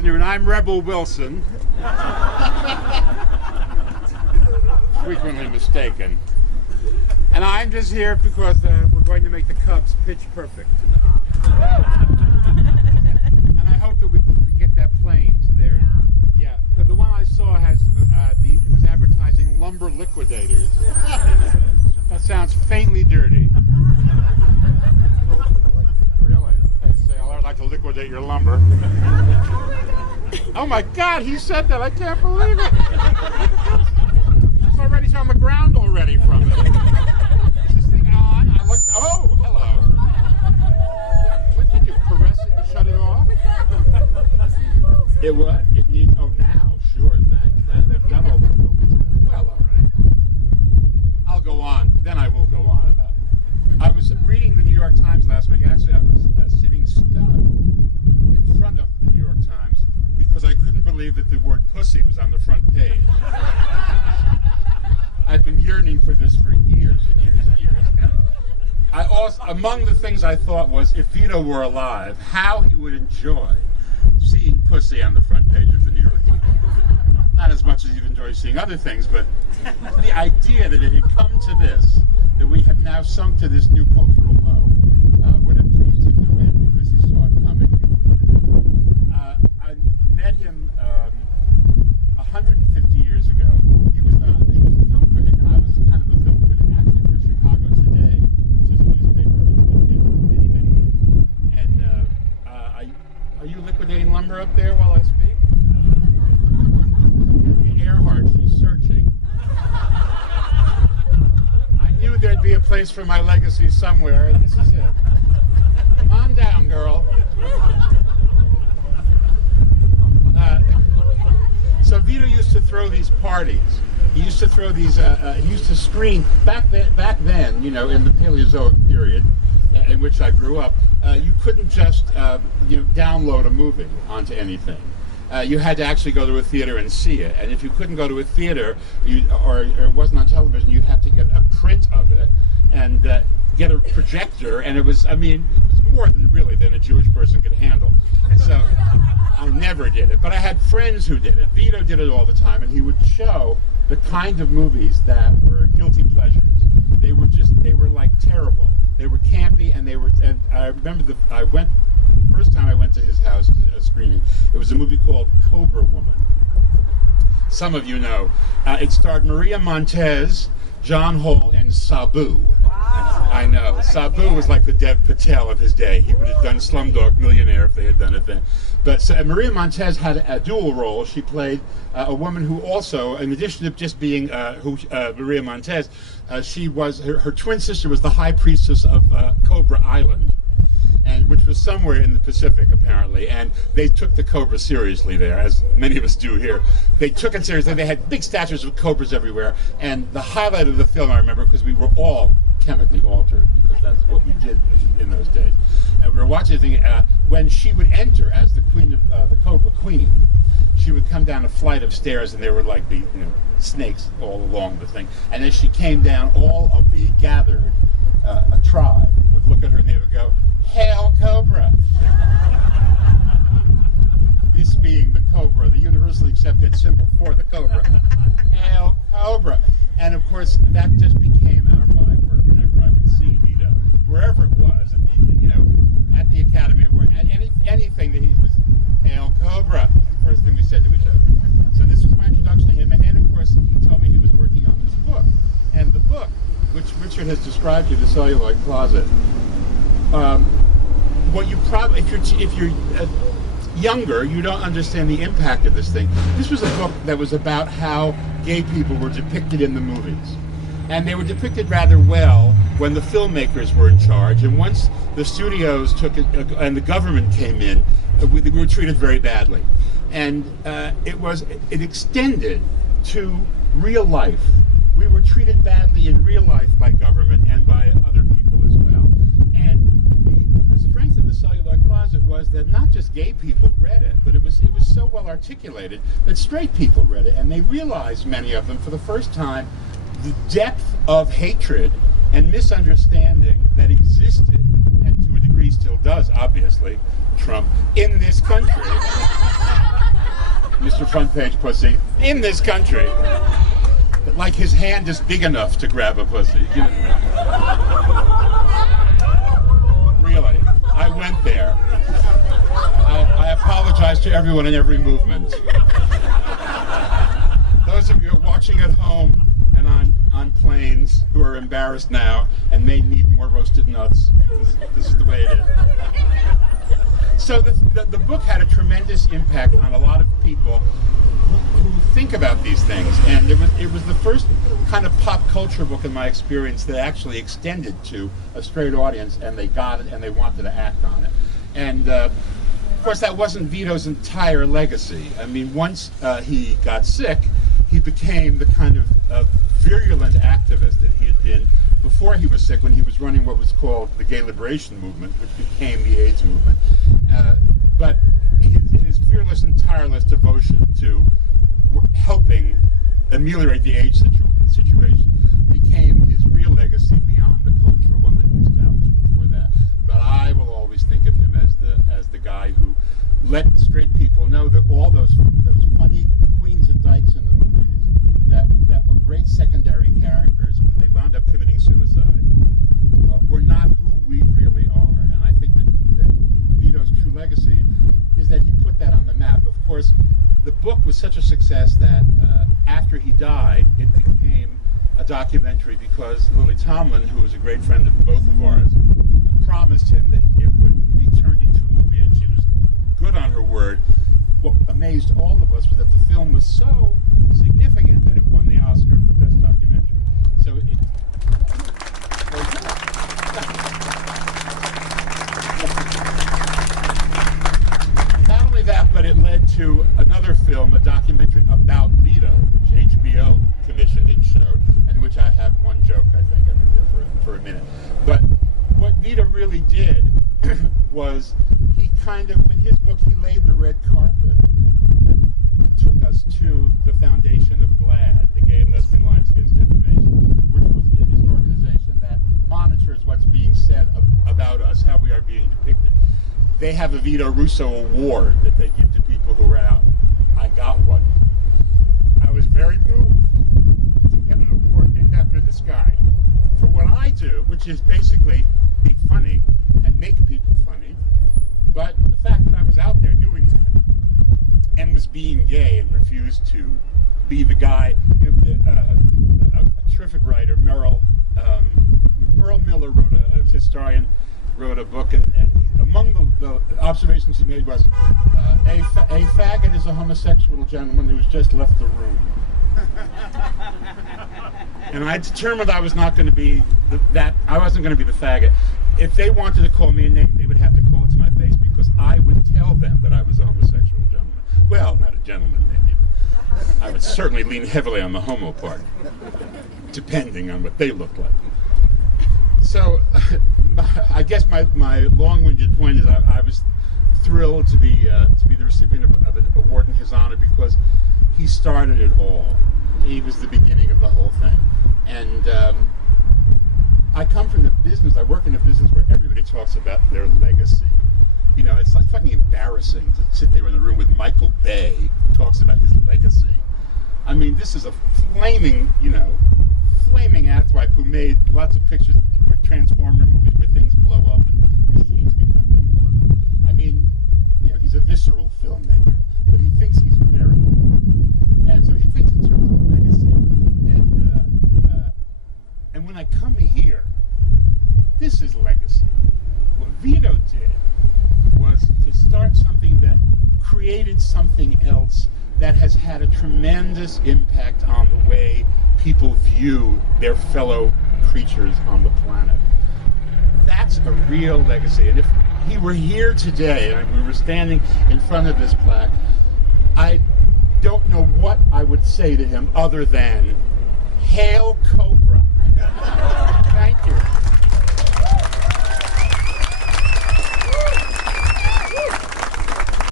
afternoon. I'm Rebel Wilson. Frequently mistaken. And I'm just here because we're going to make the Cubs pitch perfect tonight. And I hope that we can get that plane to their... Yeah, because the one I saw has it was advertising lumber liquidators. That sounds faintly dirty. Really? They say, I'd like to liquidate your lumber. Oh my God, he said that. I can't believe it. It's already on the ground already from it. Is this thing on? I looked. Oh, hello. What did you do? Caress it and shut it off? It what? It needs. Oh, now. Sure, thanks. They've done all the filming. Well, all right. I'll go on. Then I will go on about it. I was reading the New York Times last week. Actually, I was sitting stunned in front of the New York Times because I couldn't believe that the word pussy was on the front page. I've been yearning for this for years and years and years. And I also, among the things I thought was, if Vito were alive, how he would enjoy seeing pussy on the front page of the New York Times. Not as much as he'd enjoy seeing other things, but the idea that it had come to this, that we have now sunk to this new cultural low, would have pleased him no end because he saw it coming. I met him 150 years ago. He was a film critic, and I was kind of a film critic, actually for Chicago Today, which is a newspaper that's been here for many, many years. And are you liquidating lumber up there while I speak? Earhart, she's searching. I knew there'd be a place for my legacy somewhere, and this is it. Come on down, girl. So Vito used to throw these parties. He used to throw these. He used to screen back then. You know, in the Paleozoic period, in which I grew up, you couldn't just download a movie onto anything. You had to actually go to a theater and see it. And if you couldn't go to a theater, or it wasn't on television, you'd have to get a print of it and get a projector. And it was, I mean, it was more than a Jewish person could handle. So I never did it, but I had friends who did it. Vito did it all the time, and he would show the kind of movies that were guilty pleasures. They were like terrible. They were campy, and I remember the first time I went to his house to a screening, it was a movie called Cobra Woman. Some of you know. It starred Maria Montez, John Hall, and Sabu. Wow. I know. Sabu was like the Dev Patel of his day. He would have done Slumdog Millionaire if they had done it then. But Maria Montez had a dual role. She played a woman who also, in addition to just being Maria Montez, she was her twin sister was the high priestess of Cobra Island, and which was somewhere in the Pacific apparently, and they took the cobra seriously there, as many of us do here. They took it seriously. They had big statues of cobras everywhere, and the highlight of the film I remember, because we were all chemically altered, because that's what we did in those days. And we were watching the thing, when she would enter as the queen of the Cobra Queen, she would come down a flight of stairs, and there were like the snakes all along the thing. And as she came down, all of the gathered a tribe would look at her and they would go, "Hail Cobra!" This being the cobra, the universally accepted symbol for the cobra. Hail Cobra! And of course, that just became our byword whenever I would see Vito, wherever it was, at the academy, or at anything that he was, "Hail Cobra!" was the first thing we said to each other. So this was my introduction to him, and then of course he told me he was working on this book, and the book, which Richard has described to the Celluloid Closet. What you probably, if you're younger, you don't understand the impact of this thing. This was a book that was about how gay people were depicted in the movies. And they were depicted rather well when the filmmakers were in charge. And once the studios took it, and the government came in, we were treated very badly. And it extended to real life. We were treated badly in real life by government and by other people as well. And the strength of the Celluloid Closet was that not just gay people read it, but it was so well articulated that straight people read it, and they realized, many of them, for the first time, the depth of hatred and misunderstanding that existed, and to a degree still does, obviously, Trump, in this country. Mr. Front Page Pussy in this country. Like his hand is big enough to grab a pussy. You know? Really, I went there. I apologize to everyone in every movement. Those of you who are watching at home and on planes who are embarrassed now and may need more roasted nuts, this is the way it is. So the book had a tremendous impact on a lot of people who think about these things, and it was the first kind of pop culture book in my experience that actually extended to a straight audience, and they got it and they wanted to act on it. And of course, that wasn't Vito's entire legacy. I mean, once he got sick, he became the kind of virulent activist that he had been before he was sick, when he was running what was called the Gay Liberation Movement, which became the AIDS movement. But his fearless and tireless devotion to helping ameliorate the AIDS situation became his real legacy beyond the cultural one that he established before that. But I will always think of him as the guy who let straight people know that all those funny queens and dykes in the movies that were great secondary characters, but they wound up committing suicide, were not who we really are. And I think that Vito's true legacy is that he put that on the map. Of course, the book was such a success that after he died, it became a documentary, because Lily Tomlin, who was a great friend of both of ours, promised him that it would be turned into a movie, and she was good on her word. What amazed all of us was that the film was so significant that it won the Oscar for Best Documentary. So not only that, but it led to another film, a documentary about Vito, which HBO commissioned and showed, and which I have one joke, I think, I mean, there for a minute. But what Vito really did was he kind of, with his book, he laid the red carpet that took us to the foundation of GLAAD, the Gay and Lesbian Alliance Against Defamation, which is an organization that monitors what's being said about us, how we are being depicted. They have a Vito Russo award that they give to people who are out. I got one. I was very moved to get an award named after this guy for what I do, which is basically be funny and make people funny. But the fact that I was out there doing that and was being gay and refused to be the guy, you know, a terrific writer, Merle Miller wrote a historian, wrote a book, and among the observations he made was a faggot is a homosexual gentleman who's just left the room. And I determined I was not going to be I wasn't going to be the faggot. If they wanted to call me a name, they would have to call it to my face, because I would tell them that I was a homosexual gentleman. Well, not a gentleman, maybe, but I would certainly lean heavily on the homo part, depending on what they looked like. So, I guess my long-winded point is I was thrilled to be the recipient of an award in his honor, because he started it all. He was the beginning of the whole thing. And I come from the business, I work in a business where everybody talks about their legacy. You know, it's like fucking embarrassing to sit there in the room with Michael Bay, who talks about his legacy. I mean, this is a flaming asswipe who made lots of pictures where Transformer movies where things blow up and machines become people. And I mean, you know, he's a visceral filmmaker, but he thinks he's very important. And so he thinks in terms of legacy. And when I come here, this is legacy. What Vito did was to start something that created something else that has had a tremendous impact on the way people view their fellow creatures on the planet. That's a real legacy. And if he were here today, and we were standing in front of this plaque, I don't know what I would say to him other than, Hail Cobra. Thank you.